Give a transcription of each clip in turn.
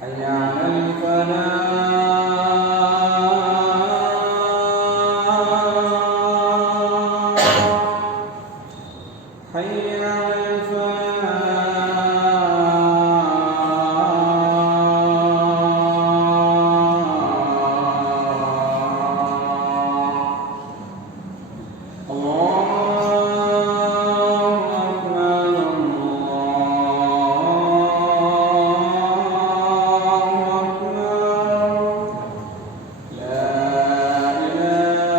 حي على الفلاح حي على الفلاح. الله أكبر الله أكبر لا إله إلا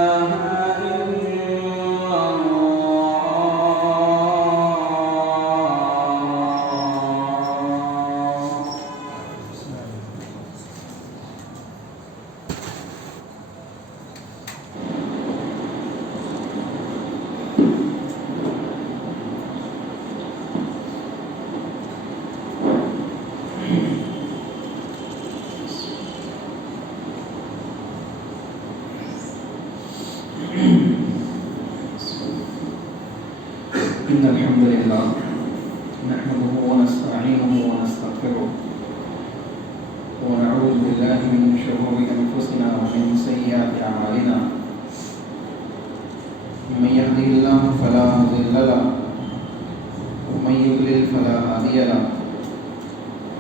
إن الحمد لله نحمده ونستعينه ونستغفره ونعوذ بالله من شرور أنفسنا ومن سيئات أعمالنا من يهده الله فلا مضل له ومن يضلل فلا هادي له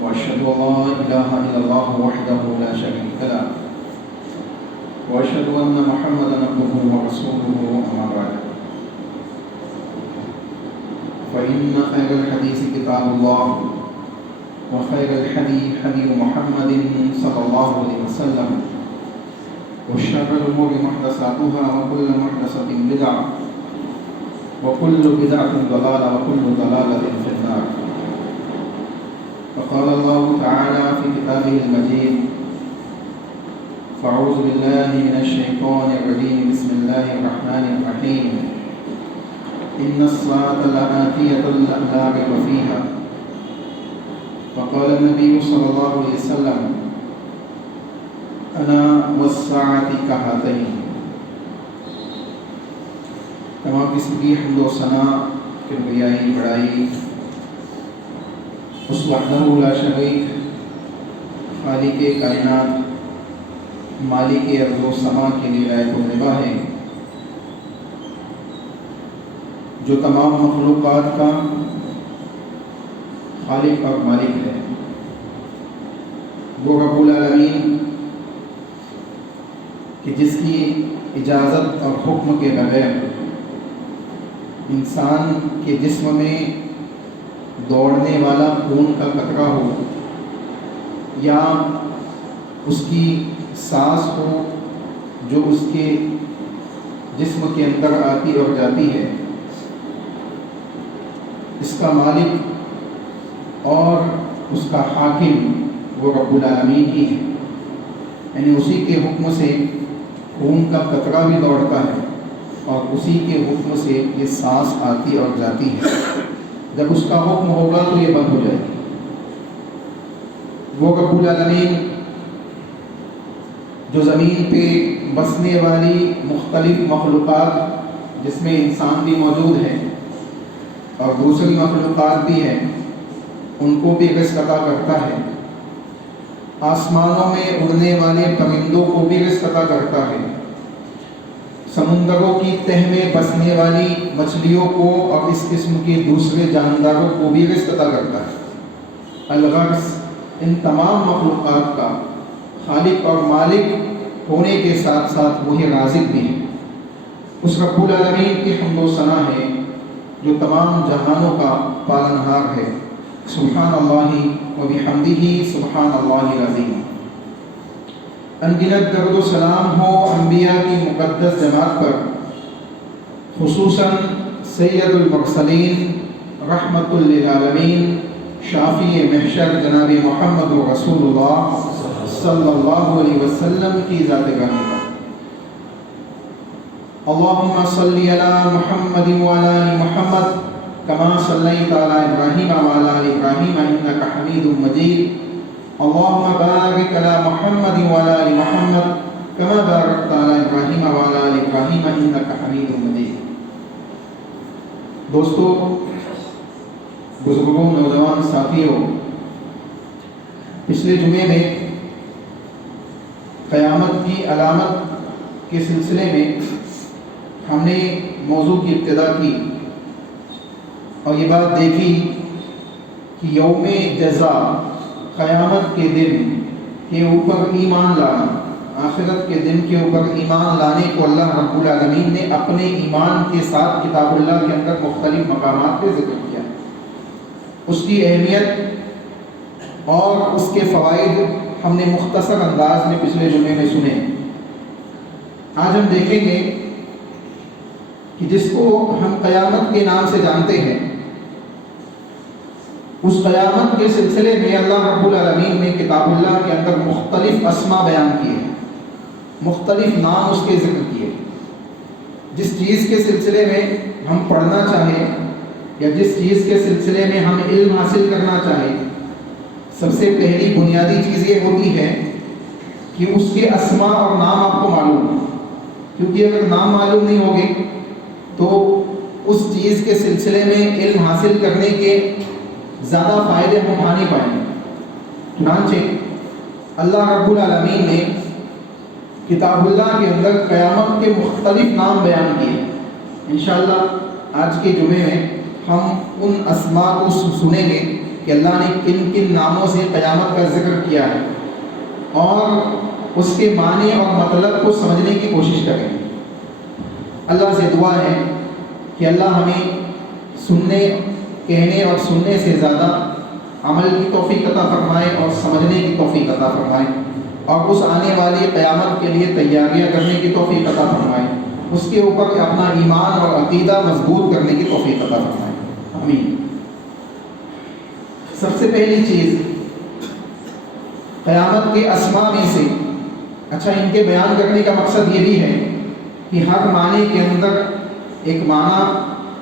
وأشهد أن لا إله إلا الله وحده لا شريك له وأشهد أن محمدا عبده ورسوله أما بعد فإن خير الحديث كتاب الله وخير الحديث حديث محمد صلى الله عليه وسلم وشر الأمور محدثاتها وكل محدثة بدعة وكل بدعة ضلالة وكل ضلالة في النار. فقال الله تعالى في كتابه المجيد فأعوذ بالله من الشيطان الرجيم بسم الله الرحمن الرحيم إن الصلاة لآتية لا ريب فيها. فقال النبي صلى الله عليه وسلم أنا والساعة كهاتين. تمام قسم کی حمد و ثنا کبریائی بڑائی اس وحدہ لا شریک خالق کائنات مالک ارض و سما کے لیے لائق و ربا ہے جو تمام مخلوقات کا خالق اور مالک ہے. وہ رب العالمین کہ جس کی اجازت اور حکم کے بغیر انسان کے جسم میں دوڑنے والا خون کا قطرہ ہو یا اس کی سانس ہو جو اس کے جسم کے اندر آتی اور جاتی ہے، اس کا مالک اور اس کا حاکم وہ رب العالمین ہی ہے. یعنی اسی کے حکم سے خون کا قطرہ بھی دوڑتا ہے اور اسی کے حکم سے یہ سانس آتی اور جاتی ہے. جب اس کا حکم ہوگا تو یہ بند ہو جائے گی. وہ رب العالمین جو زمین پہ بسنے والی مختلف مخلوقات جس میں انسان بھی موجود ہے اور دوسری مخلوقات بھی ہیں ان کو بھی رزق عطا کرتا ہے، آسمانوں میں اڑنے والے پرندوں کو بھی رزق عطا کرتا ہے، سمندروں کی تہ میں بسنے والی مچھلیوں کو اور اس قسم کے دوسرے جانداروں کو بھی رزق عطا کرتا ہے. الغرض ان تمام مخلوقات کا خالق اور مالک ہونے کے ساتھ ساتھ وہی رازق بھی ہے. اس رب العالمین کی حمد و ثنا ہے جو تمام جہانوں کا پالنہار ہے. سبحان اللہ و بحمدہ سبحان اللہ العظیم. انگنت درد و سلام ہو انبیاء کی مقدس جماعت پر، خصوصاً سید المرسلین رحمت للعالمین شافی محشر جناب محمد رسول اللہ صلی اللہ علیہ وسلم کی ذات گرامی پر. اللہم صلی علی محمد وعلی آل محمد کما صلیت علی ابراہیم وعلی آل ابراہیم انک حمید مجید. اللہم بارک علی محمد وعلی آل محمد کما بارکت علی ابراہیم وعلی آل ابراہیم انک حمید مجید. دوستو، بزرگوں، نوجوان ساتھیوں، پچھلے جمعے میں قیامت کی علامت کے سلسلے میں ہم نے موضوع کی ابتدا کی اور یہ بات دیکھی کہ یوم جزا، قیامت کے دن کے اوپر ایمان لانا، آخرت کے دن کے اوپر ایمان لانے کو اللہ رب العالمین نے اپنے ایمان کے ساتھ کتاب اللہ کے اندر مختلف مقامات پہ ذکر کیا۔ اس کی اہمیت اور اس کے فوائد ہم نے مختصر انداز میں پچھلے جمعے میں سنے۔ آج ہم دیکھیں گے کہ جس کو ہم قیامت کے نام سے جانتے ہیں، اس قیامت کے سلسلے میں اللہ رب العالمین نے کتاب اللہ کے اندر مختلف اسما بیان کیے، مختلف نام اس کے ذکر کیے۔ جس چیز کے سلسلے میں ہم پڑھنا چاہیں یا جس چیز کے سلسلے میں ہم علم حاصل کرنا چاہیں، سب سے پہلی بنیادی چیز یہ ہوتی ہے کہ اس کے اسما اور نام آپ کو معلوم ہو، کیونکہ اگر نام معلوم نہیں ہوگے تو اس چیز کے سلسلے میں علم حاصل کرنے کے زیادہ فائدے ہم اٹھا نہیں پائیں گے۔ چنانچہ اللہ رب العالمین نے کتاب اللہ کے اندر قیامت کے مختلف نام بیان کیے۔ انشاءاللہ آج کے جمعے میں ہم ان اسماء کو سنیں گے کہ اللہ نے کن کن ناموں سے قیامت کا ذکر کیا ہے اور اس کے معنی اور مطلب کو سمجھنے کی کوشش کریں۔ اللہ سے دعا ہے کہ اللہ ہمیں سننے، کہنے اور سننے سے زیادہ عمل کی توفیق عطا فرمائے اور سمجھنے کی توفیق عطا فرمائے، اور اس آنے والی قیامت کے لیے تیاریاں کرنے کی توفیق عطا فرمائے، اس کے اوپر اپنا ایمان اور عقیدہ مضبوط کرنے کی توفیق عطا فرمائے، آمین۔ سب سے پہلی چیز قیامت کے اسماء میں سے، اچھا ان کے بیان کرنے کا مقصد یہ بھی ہے کہ ہر معنی کے اندر ایک معنی،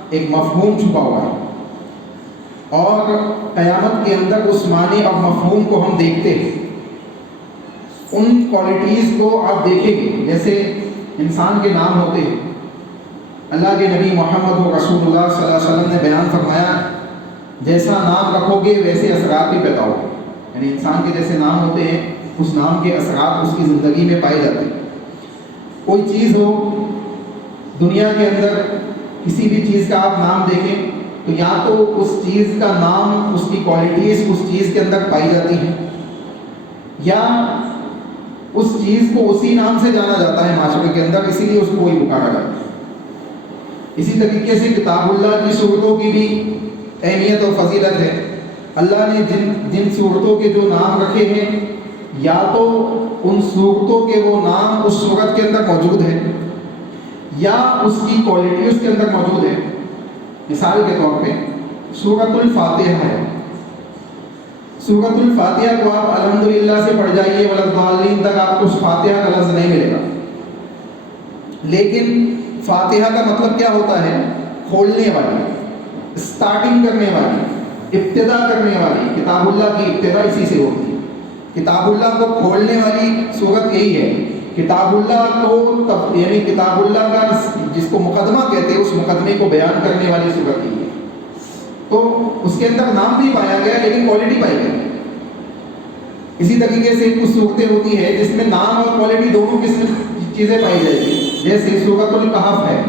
ایک مفہوم چھپا ہوا ہے، اور قیامت کے اندر اس معنی اور مفہوم کو ہم دیکھتے ہیں۔ ان کوالٹیز کو آپ دیکھیں گے، جیسے انسان کے نام ہوتے ہیں۔ اللہ کے نبی محمد رسول اللہ صلی اللہ علیہ وسلم نے بیان فرمایا، جیسا نام رکھو گے ویسے اثرات بھی پیدا ہوگے، یعنی انسان کے جیسے نام ہوتے ہیں اس نام کے اثرات اس کی زندگی میں پائے جاتے ہیں۔ کوئی چیز ہو دنیا کے اندر، کسی بھی چیز کا آپ نام دیکھیں تو یا تو اس چیز کا نام، اس کی کوالٹیز اس چیز کے اندر پائی جاتی ہیں، یا اس چیز کو اسی نام سے جانا جاتا ہے معاشرے کے اندر، اسی لیے اس کو وہی پکارا جاتا ہے۔ اسی طریقے سے کتاب اللہ کی صورتوں کی بھی اہمیت اور فضیلت ہے۔ اللہ نے جن صورتوں کے جو نام رکھے ہیں، یا تو ان صورتوں کے وہ نام اس صورت کے اندر موجود ہیں یا اس کی کوالٹی اس کے اندر موجود ہے۔ مثال کے طور پہ سورۃ الفاتحہ ہے، سورۃ الفاتحہ کو آپ الحمدللہ سے پڑھ جائیے والضالین تک، آپ کو اس فاتحہ کا لفظ نہیں ملے گا، لیکن فاتحہ کا مطلب کیا ہوتا ہے؟ کھولنے والی، اسٹارٹنگ کرنے والی، ابتدا کرنے والی۔ کتاب اللہ کی ابتدا اسی سے ہوتی ہے۔ کتاب اللہ کو کھولنے والی صورت یہی ہے۔ کتاب اللہ کو یعنی کتاب اللہ کا جس کو مقدمہ کہتے ہیں، اس مقدمے کو بیان کرنے والی صورت یہی ہے۔ تو اس کے اندر نام بھی پایا گیا لیکن کوالٹی پائی گئی۔ اسی طریقے سے کچھ صورتیں ہوتی ہیں جس میں نام اور کوالٹی دونوں قسم چیزیں پائی جائے گی، جیسے سورۃ الکہف ہے،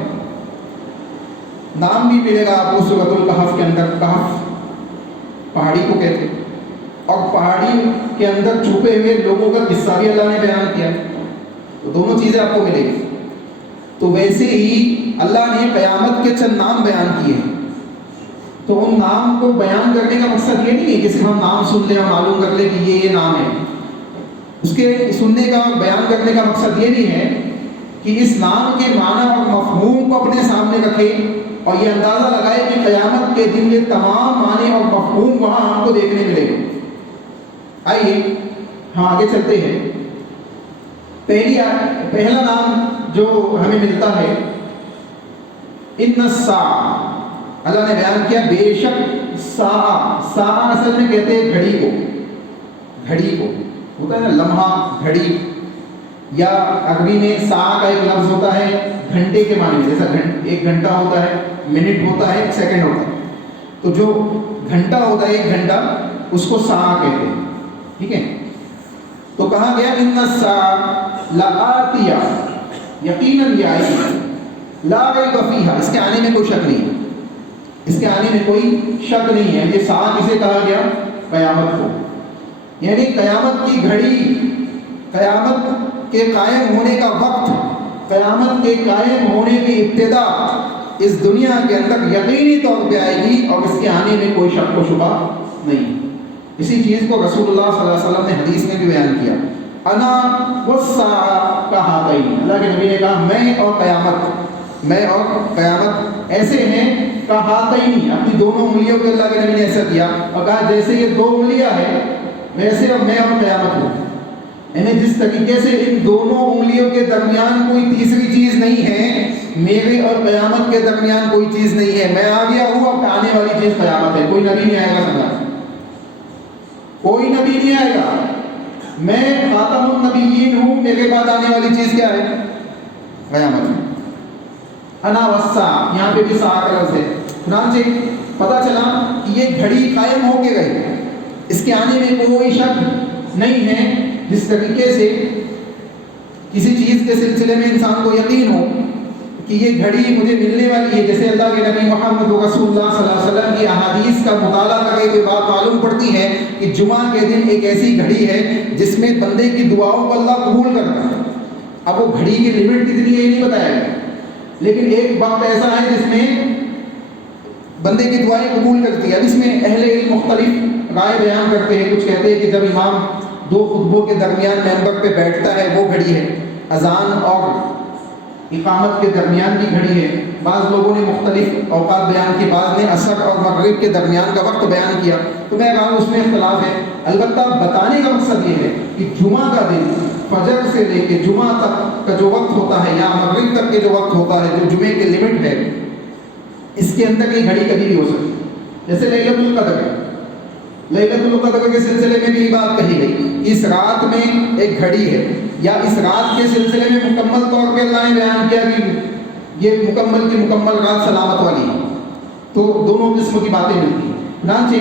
نام بھی ملے گا آپ کو سورۃ الکہف کے اندر۔ کہف پہاڑی کو کہتے ہیں، اور پہاڑی کے اندر چھپے ہوئے لوگوں کا قصہ بھی اللہ نے بیان کیا، تو دونوں چیزیں آپ کو ملے گی۔ تو ویسے ہی اللہ نے قیامت کے چند نام بیان کیے ہیں، تو ان نام کو بیان کرنے کا مقصد یہ نہیں ہے کہ صرف ہم نام سن لیں اور معلوم کر لیں کہ یہ نام ہے۔ اس کے سننے کا، بیان کرنے کا مقصد یہ بھی ہے کہ اس نام کے معنی اور مفہوم کو اپنے سامنے رکھیں اور یہ اندازہ لگائے کہ قیامت کے دن یہ تمام معنی اور مفہوم وہاں ہم کو دیکھنے ملے گا۔ آئیے ہم آگے چلتے ہیں۔ پہلا نام جو ہمیں ملتا ہے، ان الساعہ، اللہ نے بیان کیا بے شک ساعہ اصل میں کہتے ہیں گھڑی کو، گھڑی کو ہوتا ہے نا لمحہ، گھڑی، یا عربی میں ساعہ کا ایک لفظ ہوتا ہے گھنٹے کے معنی میں، جیسا ایک گھنٹہ ہوتا ہے، منٹ ہوتا ہے، ایک سیکنڈ ہوتا ہے، تو جو گھنٹہ ہوتا ہے ایک گھنٹہ اس کو ساعہ کہتے ہیں۔ ٹھیک ہے. تو کہا گیا ان الساعۃ لآتیہ، یقیناً یہ آئے گی، لا ریب فیہا، اس کے آنے میں کوئی شک نہیں ہے، اس کے آنے میں کوئی شک نہیں ہے. یہ ساعہ کسے کہا گیا؟ قیامت کو. یعنی قیامت کی گھڑی، قیامت کے قائم ہونے کا وقت، قیامت کے قائم ہونے کی ابتدا اس دنیا کے اندر یقینی طور پہ آئے گی، اور اس کے آنے میں کوئی شک و شبہ نہیں. اسی چیز کو رسول اللہ صلی اللہ علیہ وسلم نے حدیث میں بھی بیان کیا، انا والساعۃ کہاتین، اللہ کے نبی نے کہا میں اور قیامت، میں اور قیامت ایسے ہیں کہاتین، اپنی دونوں انگلیوں کے اللہ کے نبی نے ایسا کیا اور کہا جیسے یہ دو انگلیاں ہیں ویسے اب میں اور قیامت ہوں. یعنی جس طریقے سے ان دونوں انگلیوں کے درمیان کوئی تیسری چیز نہیں ہے، میرے اور قیامت کے درمیان کوئی چیز نہیں ہے. میں آ گیا ہوں، اب آنے والی چیز قیامت ہے. کوئی نبی نہیں آئے گا، سمجھا، کوئی نبی نہیں آئے گا. میں خاتم النبیین ہوں، میرے بعد آنے والی چیز کیا ہے؟ قیامت ہے. انا والساعۃ، یہاں پہ بھی ساعہ کا لفظ ہے. چنانچہ پتہ چلا کہ یہ گھڑی قائم ہو کے گئی، اس کے آنے میں کوئی شک نہیں ہے. جس طریقے سے کسی چیز کے سلسلے میں انسان کو یقین ہو کہ یہ گھڑی مجھے ملنے والی ہے، جیسے اللہ کے نبی محمد رسول اللہ صلی اللہ علیہ وسلم کی احادیث کا مطالعہ کرنے کے بعد معلوم پڑتی ہے کہ جمعہ کے دن ایک ایسی گھڑی ہے جس میں بندے کی دعاؤں کو اللہ قبول کرتا ہے. اب وہ گھڑی کی لمٹ کتنی ہے یہ نہیں بتایا گیا، لیکن ایک وقت ایسا ہے جس میں بندے کی دعائیں قبول کرتی ہے. اب اس میں اہل علم مختلف رائے بیان کرتے ہیں. کچھ کہتے ہیں کہ جب امام دو خطبوں کے درمیان ممبر پہ بیٹھتا ہے وہ گھڑی ہے، اذان اور اقامت کے درمیان کی گھڑی ہے. بعض لوگوں نے مختلف اوقات بیان کی، بعض نے عصر اور مغرب کے درمیان کا وقت بیان کیا. تو میں کہا اس میں اختلاف ہے. البتہ بتانے کا مقصد یہ ہے کہ جمعہ کا دن فجر سے لے کے جمعہ تک کا جو وقت ہوتا ہے یا مغرب تک کے جو وقت ہوتا ہے، جو جمعے کی لمٹ ہے، اس کے اندر یہ گھڑی کبھی بھی ہو سکتی ہے. جیسے لیلۃ القدر ہے، لیلۃ القدر کے سلسلے میں بھی یہ بات کہی گئی، اس رات میں ایک گھڑی ہے، یا اس رات کے سلسلے میں مکمل طور پہ اللہ نے بیان کیا کہ یہ مکمل کی مکمل رات سلامت والی ہے. تو دونوں قسم کی باتیں ملتی ہیں. چنانچہ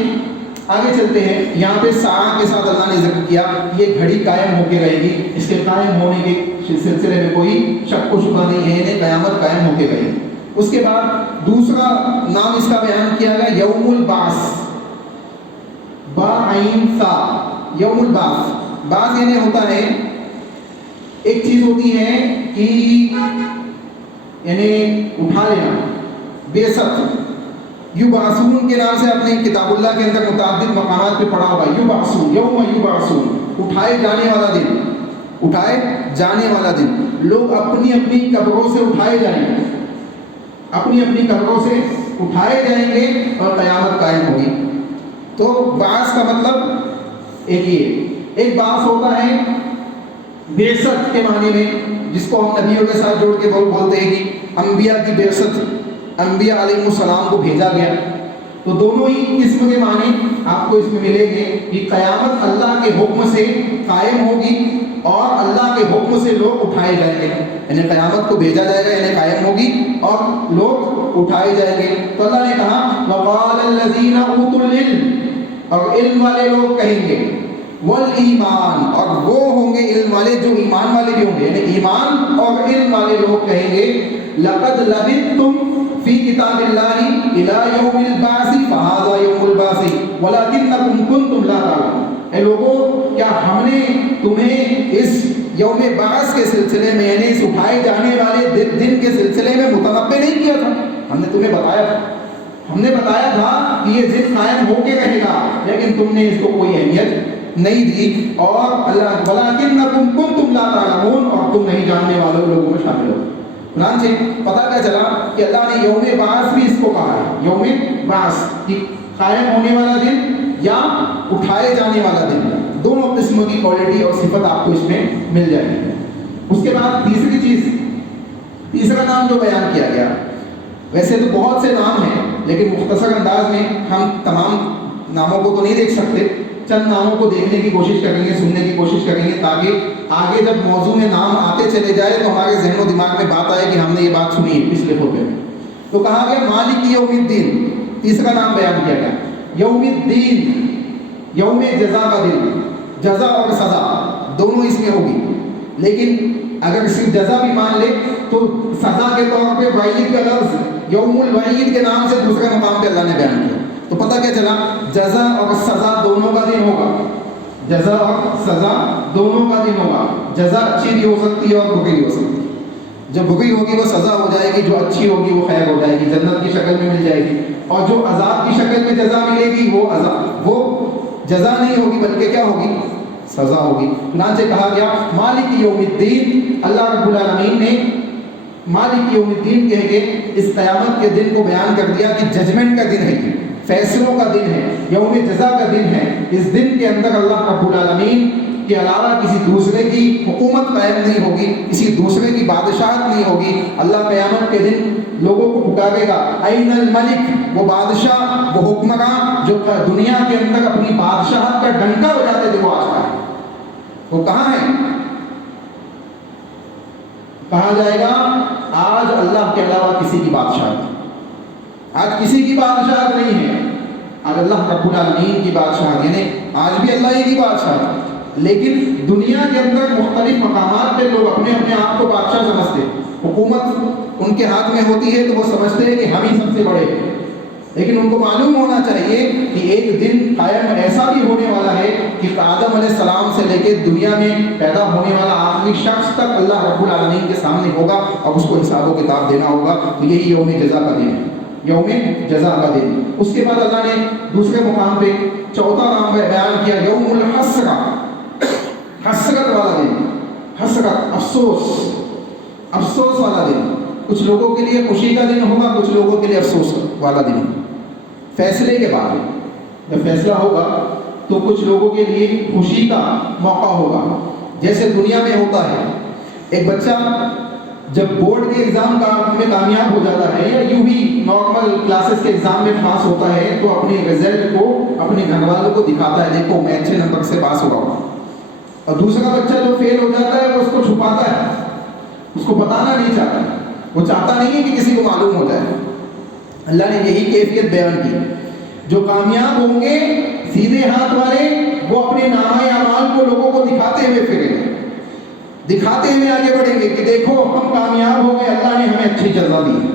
آگے چلتے ہیں. یہاں پہ ساعہ کے ساتھ اللہ نے ذکر کیا یہ گھڑی قائم ہو کے رہے گی، اس کے قائم ہونے کے سلسلے میں کوئی شک و شبہ نہیں ہے، یعنی قیامت قائم ہو کے رہے گی. اس کے بعد دوسرا نام اس کا بیان کیا گیا یوم البعث، با عین سا، یوم البعث. بعث یعنی ہوتا ہے ایک چیز ہوتی ہے کہ یعنی اٹھا لینا، بعثت، یبعثون کے نام سے اپنے کتاب اللہ کے اندر متعدد مقامات پہ پڑھا ہوگا. یبعثون، یوم یبعثون، اٹھائے جانے والا دن، اٹھائے جانے والا دن. لوگ اپنی اپنی قبروں سے اٹھائے جائیں گے، اپنی اپنی قبروں سے اٹھائے جائیں گے اور قیامت قائم ہوگی. تو بعث کا مطلب ایک ہی ہے. ایک بعث ہوتا ہے بعثت کے معنی میں، جس کو ہم نبیوں کے ساتھ جوڑ کے بولتے ہیں کہ انبیاء کی بعثت، انبیاء علیہ السلام کو بھیجا گیا. تو دونوں ہی قسم کے معنی آپ کو اس میں ملیں گے کہ قیامت اللہ کے حکم سے قائم ہوگی اور اللہ کے حکم سے لوگ اٹھائے جائیں گے. یعنی قیامت کو بھیجا جائے گا، یعنی قائم ہوگی اور لوگ اٹھائے جائیں گے. تو اللہ نے کہا وقال الذین اوتوا العلم، اور علم والے لوگ کہیں گے، والایمان، اور وہ ہوں گے علم والے جو ایمان والے بھی ہوں گے، یعنی ایمان اور علم والے لوگ کہیں گے لقد لبثتم فی کتاب اللہ الی یوم البعث فہذا یوم البعث ولکنکم کنتم لا تعلمون. اے لوگوں، کیا ہم نے تمہیں اس یوم بعث کے سلسلے میں، یعنی اس اٹھائے جانے والے دن کے سلسلے میں متنبع نہیں کیا تھا؟ ہم نے تمہیں بتایا تھا، ہم نے بتایا تھا کہ یہ دن قائم ہو کے رہے گا، لیکن تم نے اس کو کوئی اہمیت نہیں دی. اور اللہ ولکنکم کنتم لا تعلمون، اور تم نہیں جاننے والے لوگوں میں شامل ہو. چنانچہ پتہ کیا چلا کہ اللہ نے یوم بعث بھی اس کو کہا ہے، یوم بعث کہ قائم ہونے والا دن یا اٹھائے جانے والا دن. دونوں قسم کی کوالٹی اور صفت آپ کو اس میں مل جائے گی. اس کے بعد تیسری چیز، تیسرا نام جو بیان کیا گیا، ویسے تو بہت سے نام ہیں لیکن مختصر انداز میں ہم تمام ناموں کو تو نہیں دیکھ سکتے. چند ناموں کو دیکھنے کی کوشش کریں گے، سننے کی کوشش کریں گے، تاکہ آگے جب موضوع میں نام آتے چلے جائے تو ہمارے ذہن و دماغ میں بات آئے کہ ہم نے یہ بات سنی ہے پچھلے خطبے میں. تو کہا گیا مالک یوم الدین، تیسرا نام بیان کیا گیا. یوم الدین، یوم جزا کا دن. جزا اور سزا دونوں اس میں ہوگی، لیکن اگر صرف جزا بھی مان لے تو سزا کے طور پہ وعید کا لفظ یوم الوعید کے نام سے دوسرے مقام پہ اللہ نے بیان کیا، تو پتہ کیا چلا جزا اور سزا دونوں کا دن ہوگا، جزا اور سزا دونوں کا دن ہوگا، جزا اچھی بھی ہو سکتی ہے اور بری بھی ہو سکتی ہے، جو بری ہوگی وہ سزا ہو جائے گی، جو اچھی ہوگی وہ خیر ہو جائے گی، جنت کی شکل میں مل جائے گی، اور جو عذاب کی شکل میں جزا ملے گی وہ جزا نہیں ہوگی بلکہ کیا ہوگی، سزا ہوگی۔ چنانچہ کہا گیا مالک یوم الدین، اللہ رب العالمین نے مالک یوم الدین کہہ کے اس قیامت کے دن کو بیان کر دیا کہ ججمنٹ کا دن ہے، یہ فیصلوں کا دن ہے، یوم جزا کا دن ہے۔ اس دن کے اندر اللہ رب العالمین کے علاوہ کسی دوسرے کی حکومت قائم نہیں ہوگی، کسی دوسرے کی بادشاہت نہیں ہوگی۔ اللہ قیامت کے دن لوگوں کو پکارے گا این الملک، وہ بادشاہ، وہ حکمراں جو دنیا کے اندر اپنی بادشاہت کا ڈنکا بجاتے تھے وہ آج کہاں ہے، وہ کہاں ہے؟ کہا جائے گا آج اللہ کے علاوہ کسی کی بادشاہت نہیں، آج کسی کی بادشاہت نہیں ہے، آج اللہ رب العالمین کی بادشاہت، یعنی آج بھی اللہ ہی کی بادشاہت ہے، لیکن دنیا کے اندر مختلف مقامات پہ لوگ اپنے آپ کو بادشاہ سمجھتے، حکومت ان کے ہاتھ میں ہوتی ہے تو وہ سمجھتے ہیں کہ ہم ہی سب سے بڑے ہیں، لیکن ان کو معلوم ہونا چاہیے کہ ایک دن قائم ایسا بھی ہونے والا ہے کہ آدم علیہ السلام سے لے کے دنیا میں پیدا ہونے والا آخری شخص تک اللہ رب العالمین کے سامنے ہوگا اور اس کو حساب و کتاب دینا ہوگا، تو یہی یوم جزا کا دن ہے، یوم جزا کا دن۔ اس کے بعد اللہ نے دوسرے مقام پہ چوتھا نام بیان کیا یوم الحسرہ، حسرت والا دن، حسرت، افسوس والا دن۔ کچھ لوگوں کے لیے خوشی کا دن ہوگا، کچھ لوگوں کے لیے افسوس والا دن ہوگا۔ فیصلے کے بعد جب فیصلہ ہوگا تو کچھ لوگوں کے لیے خوشی کا موقع ہوگا، جیسے دنیا میں ہوتا ہے ایک بچہ جب بورڈ کے ایگزام میں کامیاب ہو جاتا ہے یا یوں ہی نارمل کلاسز کے ایگزام میں پاس ہوتا ہے تو اپنے رزلٹ کو اپنے گھر والوں کو دکھاتا ہے، دیکھو میں اچھے نمبر سے پاس ہوا ہوں، اور دوسرا بچہ جو فیل ہو جاتا ہے وہ اس کو چھپاتا ہے، اس کو بتانا نہیں چاہتا، وہ چاہتا نہیں ہے کہ کسی کو معلوم ہو جائے۔ اللہ نے یہی کیفیت بیان کی، جو کامیاب ہوں گے سیدھے ہاتھ والے وہ اپنے نامہ اعمال کو لوگوں کو دکھاتے ہوئے پھریں گے، دکھاتے ہوئے آگے بڑھیں گے کہ دیکھو ہم کامیاب ہو گئے، اللہ نے ہمیں اچھی جزا دی ہے،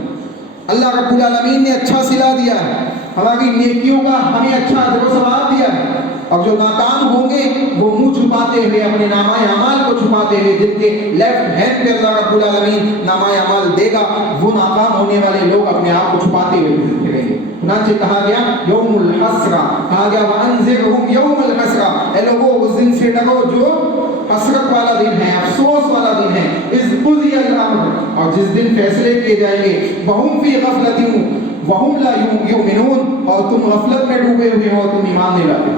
اللہ رب العالمین نے اچھا صلہ دیا ہے، ہماری نیکیوں کا ہمیں اچھا اجر و ثواب دیا ہے۔ اور جو ناکام ہوں گے وہ منہ چھپاتے ہوئے اپنے نامہ اعمال کو چھپاتے ہوئے، جن کے لیفٹ ہینڈ پہ اللہ رب العالمین نامہ اعمال دے گا، وہ ناکام ہونے والے لوگ اپنے آپ کو چھپاتے ہوئے پھریں گے۔ چنانچہ کہا گیا یوم الحسرہ، کہا گیا وانذرہم یوم الحسرہ، اے لوگوں اس دن سے ڈرو جو حسرت والا دن ہے، افسوس والا دن ہے، اذ قضی الامر، اور جس دن فیصلے کیے جائیں گے، وہم فی غفلۃ وہم لا یؤمنون، اور تم غفلت میں ڈوبے ہوئے ہو، تم ایمان نہیں لاتے،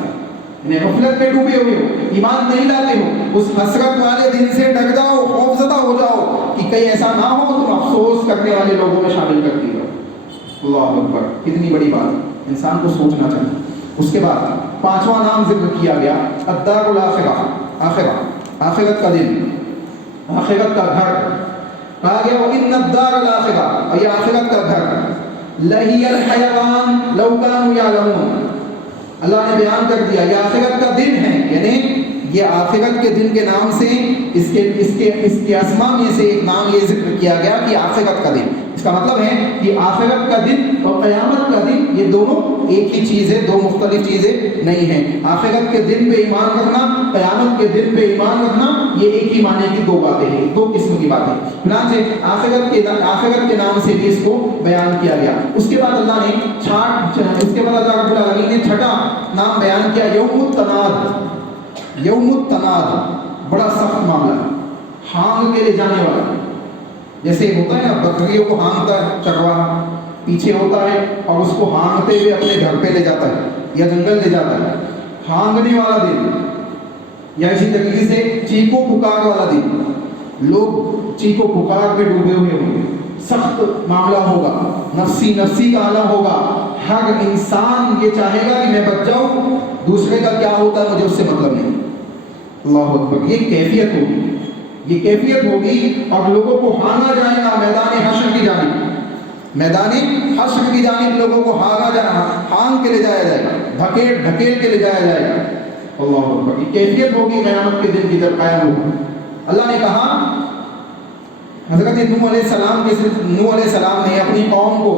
یعنی غفلت میں ڈوبے ہوئے ہو، ایمان نہیں لاتے ہو۔ اس حسرت والے دن سے ڈر جاؤ، خوف زدہ ہو جاؤ کہ کہیں ایسا نہ ہو تم افسوس کرنے والے لوگوں میں شامل کر دیے۔ اللہ اکبر، کتنی بڑی بات، انسان کو سوچنا چاہیے۔ اس کے بعد پانچواں نام ذکر کیا گیا الدار الاخرہ، آخرت کا دن، آخرت کا گھر، کہا گیا وَإِنَّ الدَّارَ الْآخِرَةَ، اور یہ آخرت کا گھر لَهِيَ الْحَيَوَانُ لَوْ كَانُوا يَعْلَمُونَ، اللہ نے بیان کر دیا یہ آخرت کا دن ہے، یعنی یہ آخرت کے دن کے نام سے اس کے اسما میں سے ایک نام یہ ذکر کیا گیا کہ آخرت کا دن، اس کا مطلب ہے کہ آخرت کا دن اور قیامت کا دن یہ دونوں ایک ہی چیز ہے، دو مختلف چیزیں نہیں ہیں۔ آخرت کے دن پہ ایمان رکھنا، قیامت کے دن پہ ایمان رکھنا، یہ ایک ہی معنی کی دو باتیں ہیں، دو قسم کی باتیں۔ چنانچہ آخرت کے نام سے بھی اس کو بیان کیا گیا۔ اس کے بعد اللہ رب العالمین نے چھٹا نام بیان کیا یوم التناد، یوم التناد، بڑا سخت معاملہ ہے، ہانگ کے لے جانے والا، جیسے ہوتا ہے نا بکریوں کو ہانگتا ہے چرواہا، پیچھے ہوتا ہے اور اس کو ہانگتے ہوئے اپنے گھر پہ لے جاتا ہے یا جنگل لے جاتا ہے، ہانگنے والا دن، یا اسی طریقے سے چیخو پکار والا دن، لوگ چیخو پکار پہ ڈوبے ہوئے ہوں گے، سخت معاملہ ہوگا، نفسی کا عالم ہوگا، ہر انسان یہ چاہے گا کہ میں بچ جاؤں، دوسرے کا کیا ہوتا ہے مجھے اس سے مطلب نہیں۔ اللہ اکبر، یہ کیفیت ہوگی، یہ کیفیت ہوگی، اور لوگوں کو ہانگا جائے گا میدان حشر کی جانب، میدان حشر کی جانب لوگوں کو ہانگ کے لے جایا جائے گا، ڈھکیل کے لے جایا جائے گا۔ اللہ اکبر، یہ کیفیت ہوگی قیامت کے دن کی جب قائم ہوگا۔ اللہ نے کہا حضرت نوح علیہ السلام نے اپنی قوم کو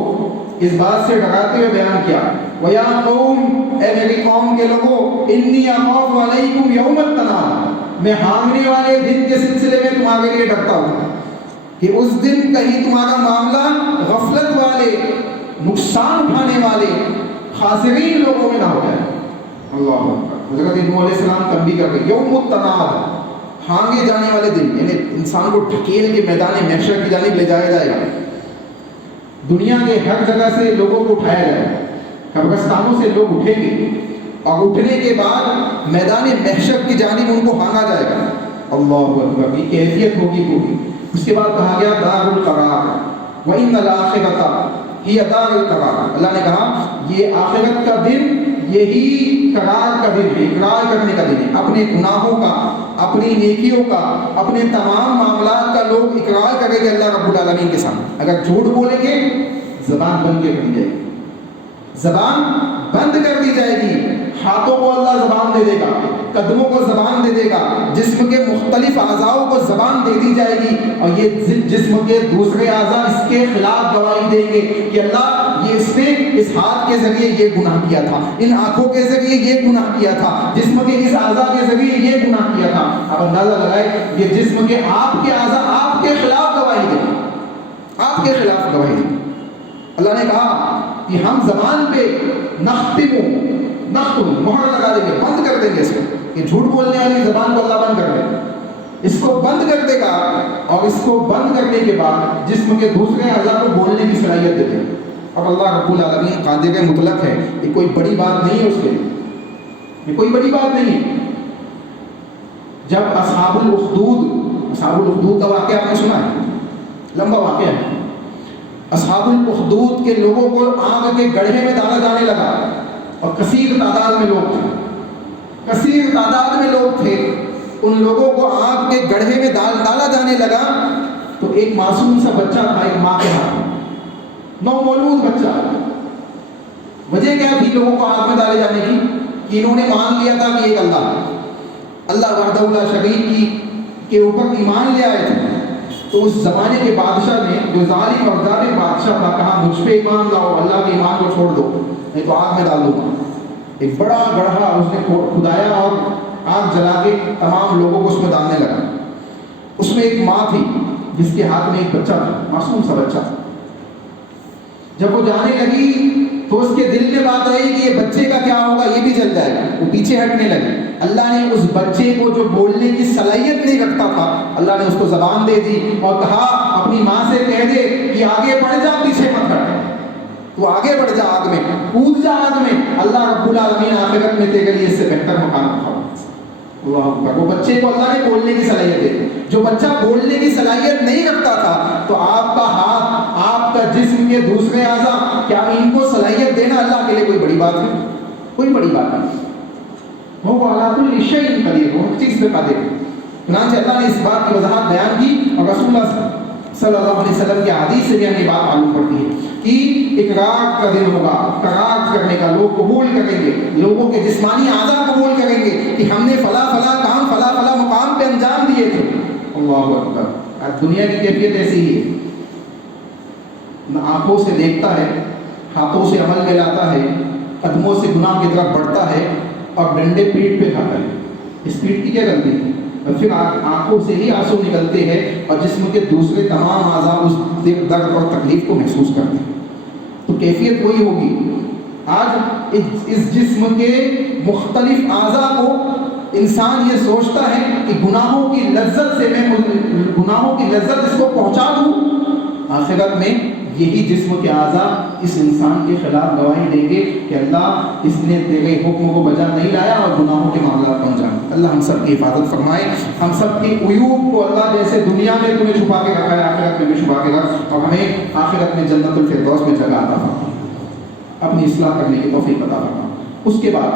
اس بات سے ڈراتے ہوئے بیان کیا، وَيَا قَوْمِ، اے میری قوم کے لوگوں، إِنِّي أَخَافُ عَلَيْكُمْ يَوْمَ التَّنَادِ، میں ہانگنے والے دن کے سلسلے میں تمہارے لیے ڈرتا ہوں کہ اس دن کہیں تمہارا معاملہ غفلت والے، نقصان اٹھانے والے، خاسرین لوگوں میں نہ ہو جائے۔ اللہ اکبر۔ حضرت نوح علیہ السلام تنبیہ کر کے یوم التناد، ہانگے جانے والے دن، یعنی انسان کو ڈھکیل کے میدان محشر کی جانب لے جایا جائے گا، دنیا کے ہر جگہ سے لوگوں کو اٹھایا جائے گا، قبرستانوں سے لوگ اٹھیں گے اور اٹھنے کے بعد میدان محشر کی جانب ان کو ہانگا جائے گا۔ اللہ اکبر، یہ کیفیت ہوگی پوری۔ اس کے بعد کہا گیا دار القرار وَإِنَّ الْآخِرَةَ هِيَ دار القرار، اللہ نے کہا یہ آخرت کا دن یہی قرار کا دن ہے، اقرار کرنے کا دن ہے، اپنے گناہوں کا، اپنی نیکیوں کا، اپنے تمام معاملات کا لوگ اقرار کریں گے اللہ رب العالمین کے سامنے۔ اگر جھوٹ بولیں گے زبان بند کر دی جائے گی، زبان بند کر دی جائے گی، ہاتھوں کو اللہ زبان دے دے گا، قدموں کو زبان دے دے گا، جسم کے مختلف اعضاءوں کو زبان دے دی جائے گی، اور یہ جسم کے دوسرے اعضاء اس کے خلاف گواہی دیں گے کہ اللہ یہ اس نے اس ہاتھ کے ذریعے یہ گناہ کیا تھا، ان آنکھوں کے ذریعے یہ گناہ کیا تھا، جسم کے اس اعضاء کے ذریعے یہ گناہ کیا تھا۔ اب اندازہ لگائے یہ جسم کے آپ کے اعضاء آپ کے خلاف گواہی دیں گے، آپ کے خلاف گواہی دیں گے۔ اللہ نے کہا کہ ہم زبان پہ نختم مہر لگا دیں گے، بند کر دیں گے اس کو، کہ جھوٹ بولنے والی زبان کو اللہ بند کر دے گا، اس کو بند کر دے گا، اور اس کو بند کرنے کے بعد جسم کے دوسرے اعضاء کو بولنے کی صلاحیت دے دے گا۔ اور اللہ رب العالمین قادر مطلق ہے، یہ کوئی بڑی بات نہیں ہے اس کے لیے، یہ کوئی بڑی بات نہیں ہے۔ جب اصحاب الاخدود کا واقعہ آپ نے سنا ہے، لمبا واقعہ ہے۔ اصحاب الاخدود کے لوگوں کو آگ کے گڑھے میں ڈالا جانے لگا، اور کثیر تعداد میں لوگ تھے، ان لوگوں کو آگ کے گڑھے میں ڈالا جانے لگا، تو ایک معصوم سا بچہ تھا ایک ماں کے ہاتھ میں، نومولود بچہ۔ وجہ کیا تھی لوگوں کو آگ میں ڈالے جانے کی؟ کہ انہوں نے مان لیا تھا کہ ایک اللہ وحدہ لا شریک کے اوپر ایمان لے آئے تھے۔ تو اس زمانے کے بادشاہ نے، جو ظالم اور ظالم بادشاہ تھا، کہا مجھ پہ ایمان لاؤ، اللہ کے ایمان کو چھوڑ دو نہیں تو آگ میں ڈال دوں گا۔ ایک بڑا گڑھا اس نے کھدایا اور آگ جلا کے تمام لوگوں کو اس میں ڈالنے لگا۔ اس میں ایک ماں تھی جس کے ہاتھ میں ایک بچہ تھا، معصوم سا بچہ۔ جب وہ جانے لگی تو اس کے دل میں بات آئی کہ یہ بچے کا کیا ہوگا، یہ بھی جل جائے گا، وہ پیچھے ہٹنے لگی۔ اللہ نے اس بچے کو جو بولنے کی صلاحیت نہیں رکھتا تھا، اللہ نے اس کو زبان دے دی اور کہا اپنی ماں سے کہہ دے کہ آگے بڑھ جا، پیچھے مت ہٹ، تو آگے بڑھ جا، آگ میں کود جا، آگ میں، اللہ رب العالمین آخرت میں تیرے لیے اس سے بہتر مقام رکھا۔ اللہ اکبر۔ وہ بچے کو اللہ نے بولنے کی صلاحیت دی۔ جو بچہ بولنے کی صلاحیت نہیں رکھتا تھا، تو آپ کا ہاتھ، آپ کا جسم کے دوسرے اعضاء، کیا ان کو صلاحیت دینا اللہ کے لیے کوئی بڑی بات ہے؟ کوئی بڑی بات نہیں۔ وہ علی کل شیء قدیر، وہ ہر چیز پہ قادر ہے۔ چنانچہ اللہ نے اس بات کی وضاحت بیان کی، اور رسول اللہ صلی اللہ علیہ وسلم کی حدیث سے بھی ہمیں یہ بات معلوم پڑتی ہے کہ اقرار کا دن ہوگا، قرار کرنے کا، لوگ قبول کریں گے، لوگوں کے جسمانی اعضاء قبول کریں گے کہ ہم نے فلاں کام فلاں مقام پہ انجام دیے تھے۔ اللہ اکبر۔ آج دنیا کی کیفیت ایسی ہی ہے، آنکھوں سے دیکھتا ہے، ہاتھوں سے عمل میں لاتا ہے، قدموں سے گناہ کی طرف بڑھتا ہے، اور ڈنڈے پیٹ پہ کھاتا ہے۔ اس پیٹ کی کیا غلطی ہے؟ اور پھر آنکھوں سے ہی آنسو نکلتے ہیں، اور جسم کے دوسرے تمام اعضاء اس درد اور تکلیف کو محسوس کرتے ہیں۔ تو کیفیت وہی ہوگی۔ آج اس جسم کے مختلف اعضاء کو انسان یہ سوچتا ہے کہ گناہوں کی لذت سے میں گناہوں کی لذت اس کو پہنچا دوں، آخرت میں یہی جسم کے اعضاء اس انسان کے خلاف گواہی دیں گے کہ اللہ اس نے تیرے حکم کو بجا نہیں لایا، اور گناہوں کے معاملات کو انجام۔ اللہ ہم سب کی حفاظت فرمائے، ہم سب کی عیوب کو اللہ جیسے دنیا میں تمہیں چھپا کے رکھا ہے، آخرت میں بھی چھپا کے رکھ، اور ہمیں آخرت میں جنت الفردوس میں جگہ عطا فرما، اپنی اصلاح کرنے کی توفیق عطا فرما۔ اس کے بعد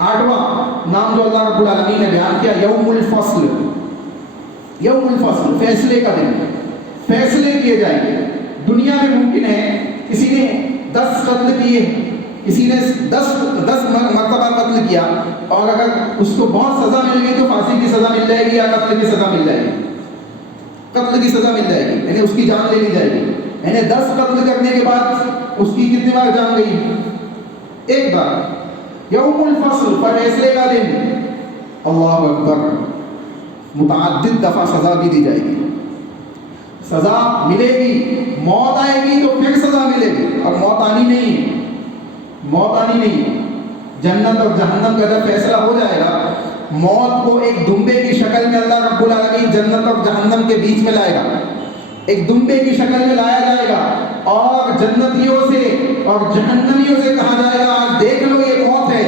8واں نام جو اللہ رب العالمین نے بیان کیا، یوم الفصل۔ یوم الفصل، فیصلے کا دن، فیصلے کیے جائیں گے۔ دنیا میں ممکن ہے کسی نے 10 قتل کیے، کسی نے 10 مرتبہ قتل کیا اور اگر اس کو بہت سزا مل گئی تو پھانسی کی سزا مل جائے گی یا قتل کی سزا مل جائے گی؟ قتل کی سزا مل جائے گی، یعنی اس کی جان لے لی جائے گی. یعنی 10 قتل کرنے کے بعد اس کی کتنی بار جان گئی؟ ایک بار. یوم الفصل، فیصلے کا دن. اللہ اکبر، متعدد دفعہ سزا بھی دی جائے گی. سزا ملے گی، موت آئے گی تو پھر سزا ملے گی. اور موت آنی نہیں، موت آنی نہیں. جنت اور جہنم کا جب فیصلہ ہو جائے گا، موت کو ایک دمبے کی شکل میں اللہ رب العالمین جنت اور جہنم کے بیچ میں لائے گا. ایک دمبے کی شکل میں لایا جائے گا اور جنتیوں سے اور جہنمیوں سے کہا جائے گا آج دیکھ لو یہ موت ہے،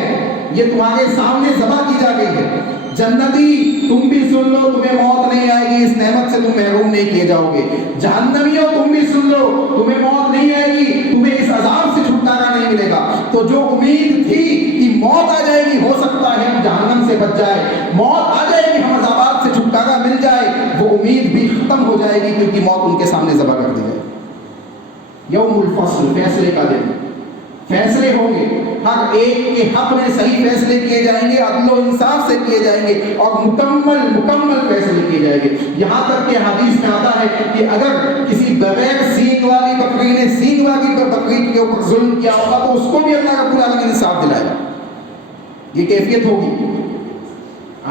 یہ تمہارے سامنے ذبح کی جا گئی ہے. جنتی تم بھی سن لو، تمہیں موت نہیں آئے گی، اس نعمت سے تم محروم نہیں کیے جاؤ گے. جہنمیوں تم بھی سن لو، تمہیں موت نہیں آئے گی، تمہیں اس عذاب سے چھٹکارا نہیں ملے گا. تو جو امید تھی کہ موت آ جائے گی، ہو سکتا ہے ہم جہنم سے بچ جائے، موت آ جائے گی ہم عذابات سے چھٹکارا مل جائے، وہ امید بھی ختم ہو جائے گی کیونکہ موت ان کے سامنے ذبح کر دی جائے. یوم الفصل، فیصلے کا دن. فیصلے ہوں گے، ہر ایک کے حق میں صحیح فیصلے کیے جائیں گے، عدل و انصاف سے کیے جائیں گے اور مکمل فیصلے کیے جائیں گے. یہاں تک کہ حدیث میں آتا ہے کہ اگر کسی بغیر سینگ والی بکری نے سینگ والی بکری کے اوپر ظلم کیا ہوگا تو اس کو بھی اللہ رب العالمین انصاف دلائے گا. یہ کیفیت ہوگی.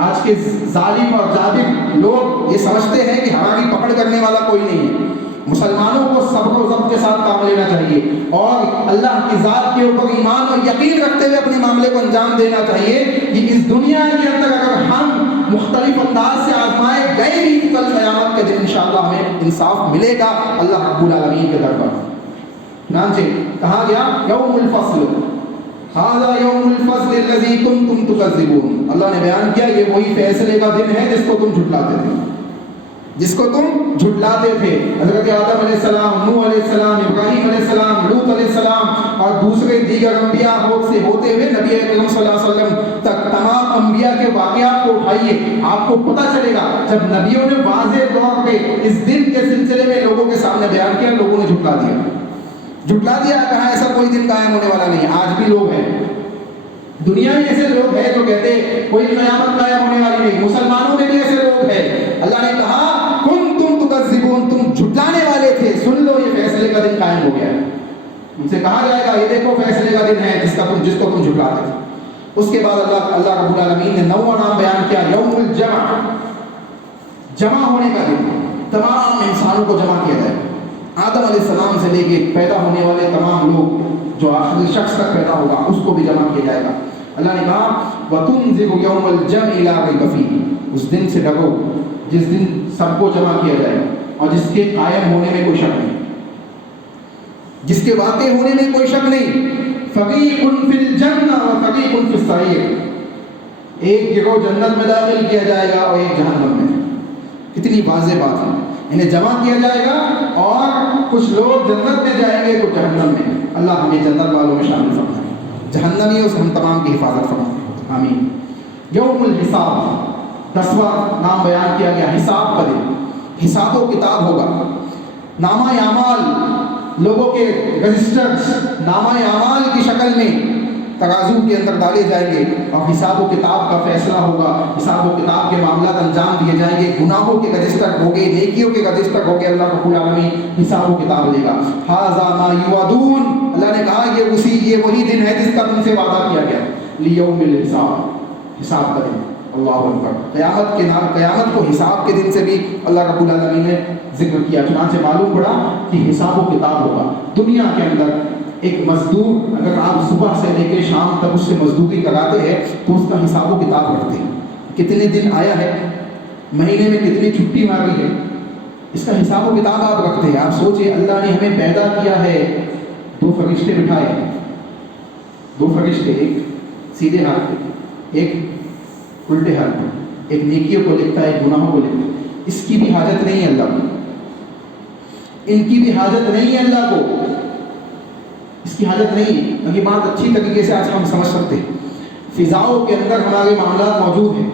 آج کے ظالم اور جابر لوگ یہ سمجھتے ہیں کہ ہماری پکڑ کرنے والا کوئی نہیں ہے. مسلمانوں کو صبر و ضبط کے ساتھ کام لینا چاہیے اور اللہ کی ذات کے اوپر ایمان اور یقین رکھتے ہوئے اپنے معاملے کو انجام دینا چاہیے کہ اس دنیا کے اندر اگر ہم مختلف انداز سے آزمائے گئے بھی تو کل قیامت کے دن انشاءاللہ ہمیں انصاف ملے گا اللہ رب العالمین کے در پر. چنانچہ کہا گیا یوم الفصل، ھذا یوم الفصل الذی کنتم تکذبون. اللہ نے بیان کیا یہ وہی فیصلے کا دن ہے جس کو تم جھٹلاتے تھے، جس کو تم جھٹلاتے تھے. حضرت آدم علیہ السلام، نوح علیہ السلام، ابراہیم علیہ السلام، لوط علیہ السلام اور دوسرے دیگر انبیاء سے ہوتے ہوئے نبی اکرم صلی اللہ علیہ وسلم تک تمام انبیاء کے واقعات کو اٹھائیے، آپ کو پتہ چلے گا جب نبیوں نے واضح طور پہ اس دن کے سلسلے میں لوگوں کے سامنے بیان کیا، لوگوں نے جھٹلا دیا، کہا ایسا کوئی دن قائم ہونے والا نہیں. آج بھی لوگ ہیں دنیا میں ایسے لوگ ہیں جو کہتے ہیں کوئی قیامت قائم ہونے والی نہیں. مسلمانوں میں بھی ایسے لوگ ہیں. اللہ نے کہا تم جھٹلانے والے تھے، سن لو یہ فیصلے کا دن قائم ہو گیا ہے. ان سے کہا جائے گا یہ دیکھو فیصلے کا دن ہے جس کو تم جھٹلاتے تھے. اس کے بعد اللہ رب العالمین نے نواں نام بیان کیا، یوم الجمع، جمع ہونے کا دن. تمام انسانوں کو جمع کیا جائے. آدم علیہ السلام سے لے کے پیدا ہونے والے تمام لوگ جو آخری شخص تک پیدا ہوگا اس کو بھی جمع کیا جائے گا. اللہ نے کہا وَتُنذِرُ يَوْمَ الْجَمْعِ لَا رَيْبَ فِيهِ، اس دن سے ڈرو جس دن سب کو جمع کیا جائے گا اور جس کے قائم ہونے میں کوئی شک نہیں، جس کے واقع ہونے میں کوئی شک نہیں. فَرِيقٌ فِي الْجَنَّةِ وَفَرِيقٌ فِي السَّعِيرِ، ایک گروہ جنت میں داخل کیا جائے گا اور ایک جہنم میں. کتنی واضح بات ہے. انہیں جمع کیا جائے گا اور کچھ لوگ جنت میں جائیں گے کچھ جہنم میں. اللہ ہمیں جنت والوں میں شامل فرمائے، جہنمیوں سے ہم تمام کی حفاظت فرمائے، آمین. یوم الحساب، 10واں نام بیان کیا گیا، حساب کا دن. حساب و کتاب ہوگا. نامہ اعمال، لوگوں کے رجسٹرز نامہ اعمال کی شکل میں ترازو کے اندر ڈالے جائیں گے اور حساب و کتاب کا فیصلہ ہوگا. حساب و کتاب کے معاملات انجام دیے جائیں گے. گناہوں کے رجسٹر ہو گئے، نیکیوں کے رجسٹر ہو گئے. اللہ رب العالمین حساب و کتاب لے گا. ھذا ما یوعدون، اللہ نے کہا یہ وہی دن ہے جس کا تم سے وعدہ کیا گیا. لیوم الحساب، حساب کا دن. اللہ اکبر. قیامت کو حساب کے دن سے بھی اللہ رب العالمین نے ذکر کیا. چنانچہ معلوم پڑا کہ حساب و کتاب ہوگا. دنیا کے اندر ایک مزدور اگر آپ صبح سے لے کے شام تک اس سے مزدوری کراتے ہیں تو اس کا حساب و کتاب رکھتے ہیں. کتنے دن آیا ہے، مہینے میں کتنی چھٹی ماری ہے، اس کا حساب و کتاب آپ رکھتے ہیں. آپ سوچیں اللہ نے ہمیں پیدا کیا ہے، 2 فرشتے بٹھائے، 2 فرشتے، ایک سیدھے ہاتھ پہ، ایک الٹے ہاتھ پہ، ایک نیکیوں کو لکھتا ہے، ایک گناہوں کو لکھتا ہے. اس کی بھی حاجت نہیں ہے اللہ کو، ان کی بھی حاجت نہیں ہے اللہ کو، اس کی حاجت نہیں ہے. یہ بات اچھی طریقے سے آج ہم سمجھ سکتے ہیں. فضاؤں کے اندر ہمارے معاملات موجود ہیں.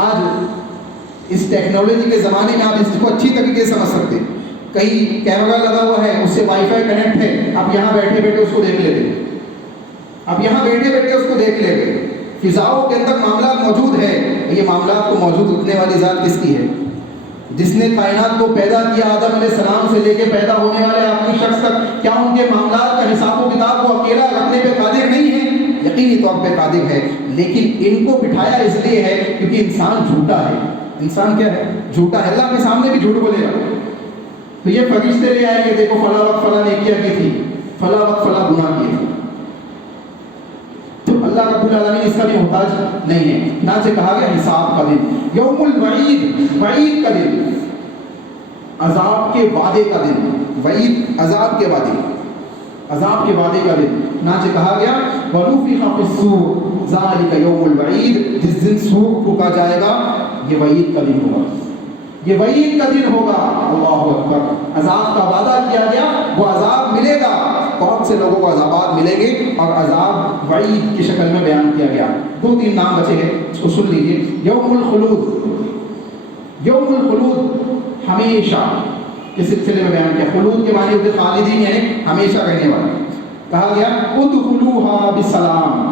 آج اس ٹیکنالوجی کے زمانے میں آپ اس کو اچھی طریقے سے سمجھ سکتے ہیں. کہیں کیمرہ لگا ہوا ہے، اس سے وائی فائی کنیکٹ ہے، آپ یہاں بیٹھے بیٹھے اس کو دیکھ لیتے ہیں. اب یہاں بیٹھے بیٹھے اس کو دیکھ لے گئے، فضاؤں کے اندر معاملات موجود ہے، یہ معاملات کو موجود رکھنے والی ذات کس کی ہے؟ جس نے کائنات کو پیدا کیا آدم علیہ السلام سے لے کے پیدا ہونے والے آخری شخص تک، کیا ان کے معاملات کا حساب و کتاب کو اکیلا رکھنے پہ قادر نہیں ہے؟ یقینی طور پہ قادر ہے، لیکن ان کو بٹھایا اس لیے ہے کیونکہ انسان جھوٹا ہے۔ انسان کیا ہے؟ جھوٹا ہے، اللہ کے سامنے بھی جھوٹ بولے گا۔ تو یہ فرشتے لے آئے کہ دیکھو فلاں وقت فلاں نیکیاں کی تھی، فلاں وقت فلاں گناہ کیے تھے۔ تو اللہ رب العالمین اس کا بھی محتاج نہیں ہے، نہ سے کہا گیا حساب کا دن، یوم الوعید، وعید کا دن، عذاب کے وعدے کا دن، وعید عذاب کے وعدے، عذاب کے وعدے کا دن، نہ سے کہا گیا وَنُفِخَ فِي الصُّورِ ذَلِكَ يَوْمُ الْوَعِيدِ، جس دن سور پھونکا جائے گا یہ وعید کا دن ہوگا، یہ وعید کا دن ہوگا۔ اللہ اکبر، عذاب کا وعدہ کیا گیا، وہ عذاب ملے گا، بہت سے لوگوں کو عذابات ملیں گے، اور عذاب وعید کی شکل میں بیان کیا گیا۔ دو تین نام بچے ہیں، اس کو سن لیجیے۔ یوم الخلود، یوم الخلود ہمیشہ کے سلسلے میں بیان کیا۔ خلود کے معنی ہوتے خالدین، یعنی ہمیشہ رہنے والا۔ کہا گیا ادخلوها بسلام،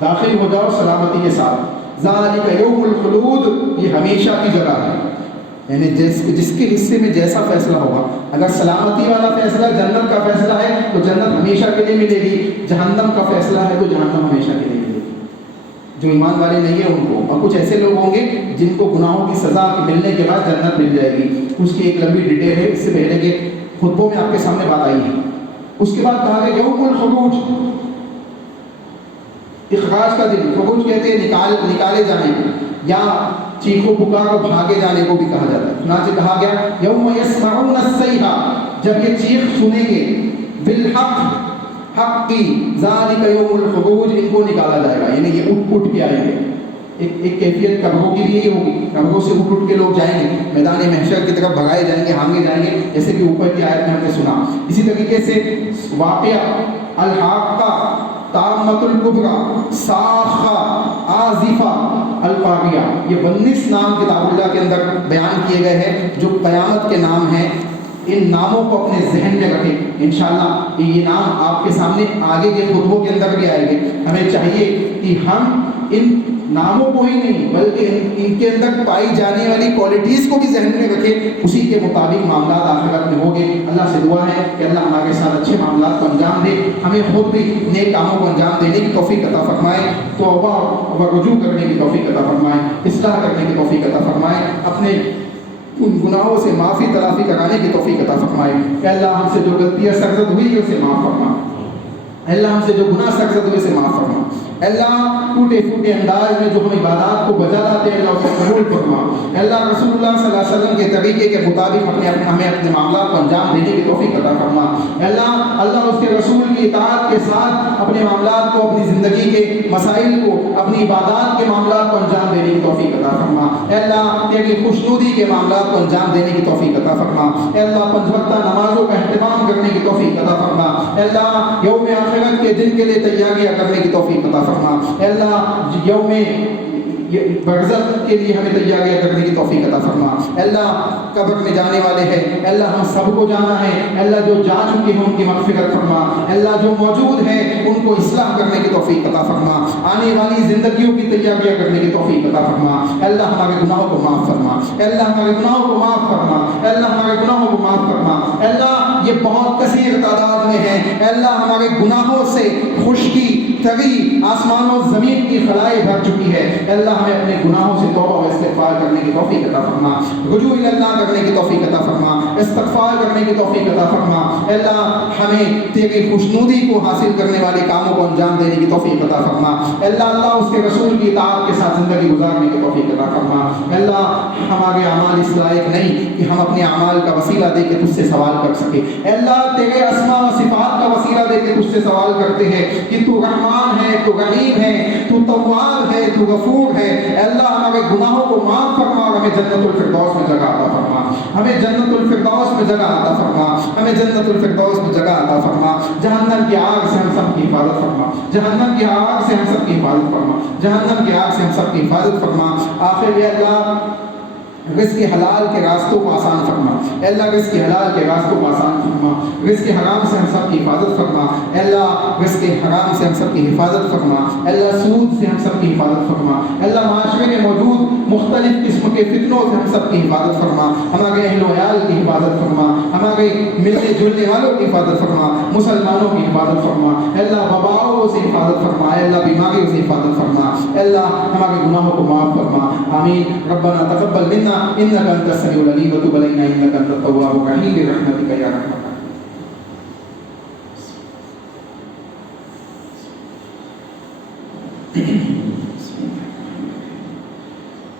داخل ہو جاؤ سلامتی کے ساتھ۔ ذالک یوم الخلود، یہ ہمیشہ کی جگہ ہے، یعنی جس کے حصے میں جیسا فیصلہ ہوگا، اگر سلامتی والا فیصلہ جنت کا فیصلہ ہے تو جنت ہمیشہ کے لیے ملے گی، جہنم کا فیصلہ ہے تو جہنم ہمیشہ کے لیے ملے گی۔ جو ایمان والے نہیں ہیں ان کو، اور کچھ ایسے لوگ ہوں گے جن کو گناہوں کی سزا ملنے کے بعد جنت مل جائے گی، اس کی ایک لمبی ڈیٹیل ہے، اس سے پہلے کہ خطبوں میں آپ کے سامنے بات آئی ہے۔ اس کے بعد کہا گیا یوم الخروج، اخراج کا دن، خروج کہتے ہیں نکالے جانے کو، یا چیخو پکار اور بھاگے جانے کو بھی کہا جاتا ہے۔ چنانچہ کہا گیا یوم یسمعون الصیحہ، جب یہ چیخ سنیں گے، بالحق، حق کی، ذالک یوم الخروج، ان کو نکالا جائے گا، یعنی یہ اٹھ کے آئیں گے۔ ایک کیفیت قبروں کی بھی یہ ہوگی، قبروں سے اٹھ کے لوگ جائیں گے، میدان محشر کی طرف بھگائے جائیں گے، ہانگے جائیں گے، جیسے کہ اوپر کی آیت میں ہم نے سنا۔ اسی طریقے سے واقعہ الحاقہ، تامۃ الکبریٰ، صاخہ، آزفہ، القاریہ، یہ 19 نام کتاب اللہ کے اندر بیان کیے گئے ہیں جو قیامت کے نام ہیں۔ ان ناموں کو اپنے ذہن میں رکھیں، انشاءاللہ یہ نام آپ کے سامنے آگے کے خطبوں کے اندر بھی آئیں گے۔ ہمیں چاہیے کہ ہم ان ناموں کو ہی نہیں بلکہ ان کے اندر پائی جانے والی کوالٹیز کو بھی ذہن میں رکھیں، اسی کے مطابق معاملات آخرت میں ہوں گے۔ اللہ سے دعا ہے کہ اللہ ہمارے ساتھ اچھے معاملات کو انجام دے، ہمیں خود بھی نیک کاموں کو انجام دینے کی توفیق عطا فرمائے، توبہ و رجوع کرنے کی توفیق عطا فرمائے، اصلاح کرنے کی توفیق عطا فرمائے، اپنے ان گناہوں سے معافی تلافی کرانے کی توفیق عطا فرمائے۔ کہ اللہ ہم سے جو غلطیاں سرزد ہوئی اسے معاف فرما، اللہ ہم سے جو گناہ سرزد ہوئے اسے معاف فرما، اللہ ٹوٹے پھوٹے انداز میں جو ہم عبادات کو بجا لاتے ہیں اللہ اسے قبول فرما، اللہ رسول اللہ صلی اللہ علیہ وسلم کے طریقے کے مطابق ہمیں اپنے معاملات کو انجام دینے کی توفیق عطا فرما، اللہ اس کے رسول کی اطاعت کے ساتھ اپنے معاملات کو، اپنی زندگی کے مسائل کو، اپنی عبادات کے معاملات کو انجام دینے کی توفیق عطا فرما، اللہ تیری خوشنودی کے معاملات کو انجام دینے کی توفیق عطا فرما، اللہ 5 وقتہ نمازوں کا اہتمام کرنے کی توفیق عطا فرما، اللہ یوم آخرت کے دن کے لیے تیاریاں کرنے کی توفیق عطا فرما، اللہ یوم برزخ کے لیے ہمیں تیاریاں کرنے کی توفیق عطا فرما، اللہ قبر میں جانے والے ہیں اللہ ہم سب کو جانا ہے، اللہ جو جا چکے ہیں ان کی مغفرت فرما، اللہ جو موجود ہیں ان کو اصلاح کرنے کی توفیق عطا فرما، آنے والی زندگیوں کی تیاریاں کرنے کی توفیق عطا فرما، اللہ ہمارے گناہوں کو معاف فرما، اللہ ہمارے گناہوں کو معاف فرما، اللہ ہمارے گناہوں کو معاف فرما، اللہ یہ بہت کثیر تعداد میں ہیں، اللہ ہمارے گناہوں سے خشکی تری آسمان و زمین کی خلائیں بھر چکی ہے، اللہ ہمیں اپنے گناہوں سے توبہ و استغفار کرنے کی توفیق عطا فرما، رجوع اللہ کرنے کی توفیق عطا فرما، استغفار کرنے کی توفیق عطا فرما، اللہ ہمیں تیری خوشنودی کو حاصل کرنے والے کاموں کو انجام دینے کی توفیق عطا فرما، اللہ اس کے رسول کی اطاعت کے ساتھ زندگی گزارنے کی توفیق عطا فرما، اللہ ہمارے اعمال اس لائق نہیں کہ ہم اپنے اعمال کا وسیلہ دے کے تجھ سے سوال کر سکے، اللہ تیرے اسماء و صفات کا وسیلہ دے کے تجھ سے سوال کرتے ہیں کہ تو رحمان ہے، تو رحیم ہے، تو تواب ہے، تو غفور ہے، اللہ ہمارے گناہوں کو معاف فرما اور ہمیں جنت الفردوس میں جگہ عطا فرما، ہمیں جنت الفردوس میں جگہ عطا فرما، ہمیں جنت الفردوس میں جگہ عطا فرما، جہنم کی آگ سے ہم سب کی حفاظت فرما، جہنم کی آگ سے ہم سب کی حفاظت فرما، جہنم کی آگ سے ہم سب کی حفاظت فرما۔ آخر یہ اللہ رزق حلال کے راستوں کو آسان فرما، اے اللہ رزق حلال کے راستوں کو آسان فرما، رزق حرام سے ہم سب کی حفاظت فرما، اے اللہ رزق حرام سے ہم سب کی حفاظت فرما، اے اللہ سود سے ہم سب کی حفاظت فرما، اے اللہ معاشرے میں موجود مختلف قسم کے فتنوں سے ہم سب کی حفاظت فرما، ہمارے اہل و عیال کی حفاظت فرما، ہمارے ملنے جلنے والوں کی حفاظت فرما، مسلمانوں کی حفاظت فرما، اے اللہ وباؤں سے حفاظت فرما، اے اللہ بیماریوں سے حفاظت فرما، اے اللہ ہمارے گناہوں کو معاف فرما، آمین۔ ربنا تقبل منا انك انت السميع العليم وتب علينا انك انت التواب الرحيم برحمتك يا ارحم الراحمين۔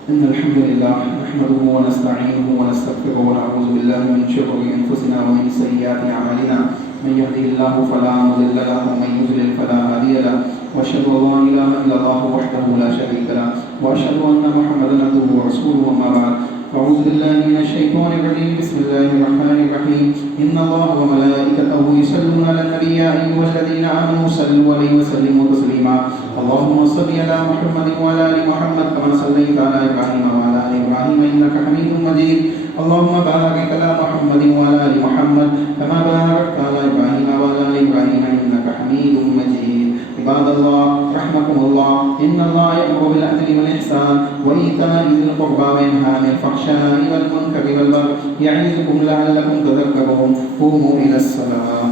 إن الحمد لله نحمده ونستعينه ونستغفره ونعوذ بالله من شرور أنفسنا ومن سيئات أعمالنا من يهده الله فلا مضل له ومن يضلل فلا هادي له وأشهد أن لا إله إلا الله وحده لا شريك له وأشهد أن محمدا عبده ورسوله أما بعد أعوذ بالله من الشيطان الرجيم بسم الله الرحمن الرحيم إن الله وملائكته يصلون على النبي يا أيها الذين آمنوا صلوا عليه وسلموا تسليما اللهم صل على محمد وعلى آل محمد كما صليت على إبراهيم وعلى آل إبراهيم إنك حميد مجيد اللهم بارك على محمد وعلى آل محمد كما باركت على إبراهيم وعلى آل إبراهيم إنك حميد مجيد عباد الله رحمكم الله إن الله يأمر بالعدل والإحسان وإيتاء ذي القربى وينهى عن الفحشاء والمنكر والبغي يعظكم لعلكم تذكرون قوموا إلى الصلاة